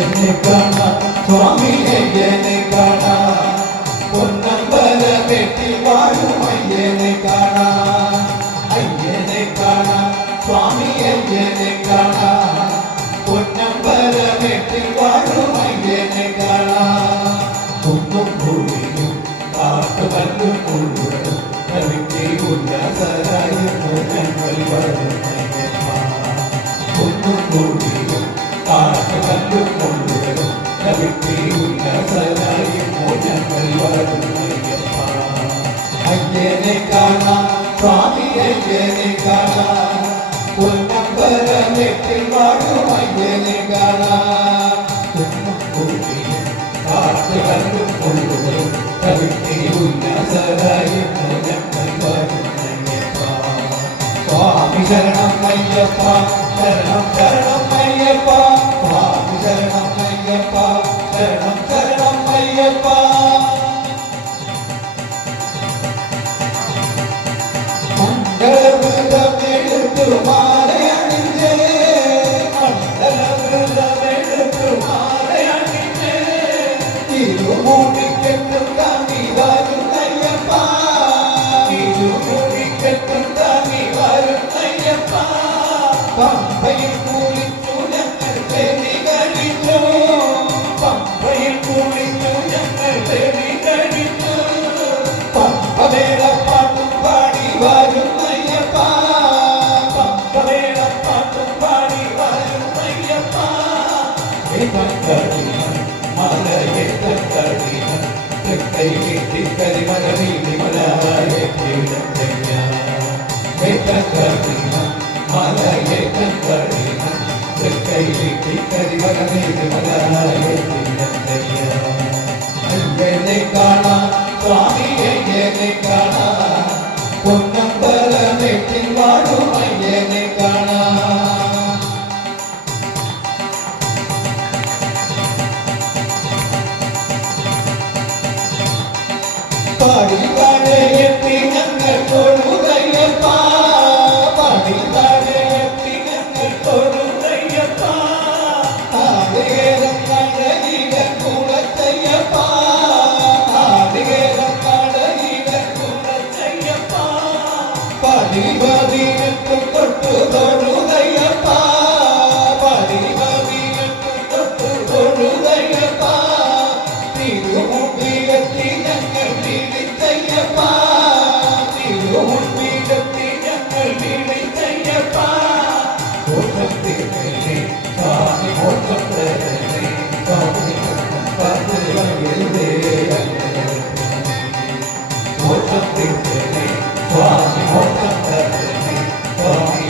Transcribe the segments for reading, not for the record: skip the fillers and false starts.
അയ്യനെ കാണാൻ സ്വാമിയെ കാണാൻ പൊന്നമ്പല വെട്ടി വാഴും അയ്യനെ കാണാൻ സ്വാമി അയ്യനെ കാണാൻ പൊന്നമ്പല വെട്ടി വാഴും അയ്യനെ കാണാൻ കുന്നും ഭൂമിയും കാട്ടുകല്ലും മുഴുവനും കവിക്ക് ഉല്ലാസരായിരുന്നു ഞങ്ങൾ വരുന്നയ്യപ്പ കുന്നും ഭൂമിയും കാട്ടുകല്ലും മുഴുവനും കവിക്ക് ഉല്ലാസരായിരുന്നു ഞങ്ങൾ വരുന്നയ്യപ്പ അയ്യനെ കാണാൻ സ്വാമി അയ്യനെ കാണാൻ പൊന്നമ്പല വെട്ടി വാഴും അയ്യനെ കാണാൻ കുന്നും ഭൂമിയും കാട്ടുകല്ലും മുഴുവനും കവിക്ക് ഉല്ലാസരായിരുന്നു ഞങ്ങൾ വരുന്നയ്യപ്പ സ്വാമി ശരണം അയ്യപ്പ ശരണം ശരണം അയ്യപ്പ സ്വാമി ശരണം അയ്യപ്പ ശരണം ശരണം അയ്യപ്പ മണ്ഡലവൃതമെടുത്തു മാലയണിഞ്ഞ് മണ്ഡലവൃതമെടുത്തു മാലയണിഞ്ഞ് തിരുമുടിക്കെട്ടും താങ്ങി വരുന്നയ്യപ്പ തിരുമുടിക്കെട്ടും താങ്ങി വരുന്നയ്യപ്പ പമ്പയിൽ കുളിച്ചു ഞങ്ങൾ തേടി കഴിച്ചു പമ്പയിൽ കുളിച്ചു ഞങ്ങൾ തേടി കഴിച്ചു പമ്പവേളപ്പാട്ടും പാടി വരുന്നയ്യപ്പ പമ്പവേളപ്പാട്ടും പാടി വരുന്നയ്യപ്പ മലയേറ്റടികൾ തെക്കൈ കരിമലനീതി മലയായ കീഴത്തയ്യ മലയേറ്റടികൾ തെക്കൈ കരിമലനീതി മലയായ കീഴത്തയ്യ അയ്യനെ കാണാൻ സ്വാമി അയ്യനെ കാണാൻ പൊന്നമ്പല വെട്ടി വാഴും അയ്യനെ കാണാൻ പാടി താഴെയെത്തി ഞങ്ങൾ തൊഴുതയ്യപ്പ പാടി താഴെയെത്തി ഞങ്ങൾ തൊഴുതയ്യപ്പ ആടിയേറെ കടലിട കുളത്തയ്യപ്പ ആടിയേറെ കടലിട കുളത്തയ്യപ്പ പടിപതിനെത്തും തൊട്ടു തൊഴുതയ്യപ്പ പടിപതിനെത്തും തൊട്ടു തൊഴുതയ്യപ്പ തിരുമുമ്പിലെത്തി ഞങ്ങൾ വിളിച്ചയ്യപ്പ തിരുമുമ്പിലെത്തി ഞങ്ങൾ വിളിച്ചയ്യപ്പ മോക്ഷത്തിനെ സ്വാമി മോക്ഷം തരണേ സ്വാമി മോക്ഷത്തിനെ സ്വാമി മോക്ഷം തരണേ സ്വാമി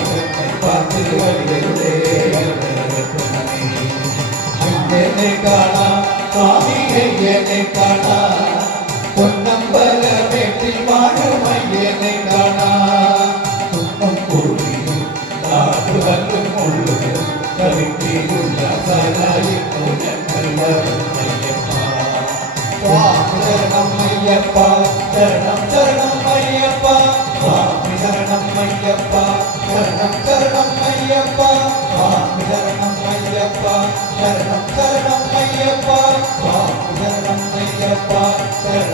അയ്യനെ കാണാൻ സ്വാമി അയ്യനെ കാണാൻ പൊന്നമ്പല വെട്ടി വാഴും അയ്യനെ കാണാൻ കുന്നും കൂടിയും കാട്ടുകല്ലും മുഴുവനും കവിക്ക് ഉല്ലാസരായിരുന്നു ഞങ്ങൾ വരുന്നയ്യപ്പ സ്വാമി ശരണം അയ്യപ്പ ശരണം ശരണം അയ്യപ്പ സ്വാമി ശരണം അയ്യപ്പ ശരണം ശരണം അയ്യപ്പ സ്വാമി ശരണം അയ്യപ്പ ശരണം ശരണം അയ്യപ്പ സ്വാമി ശരണം അയ്യപ്പ ശരണം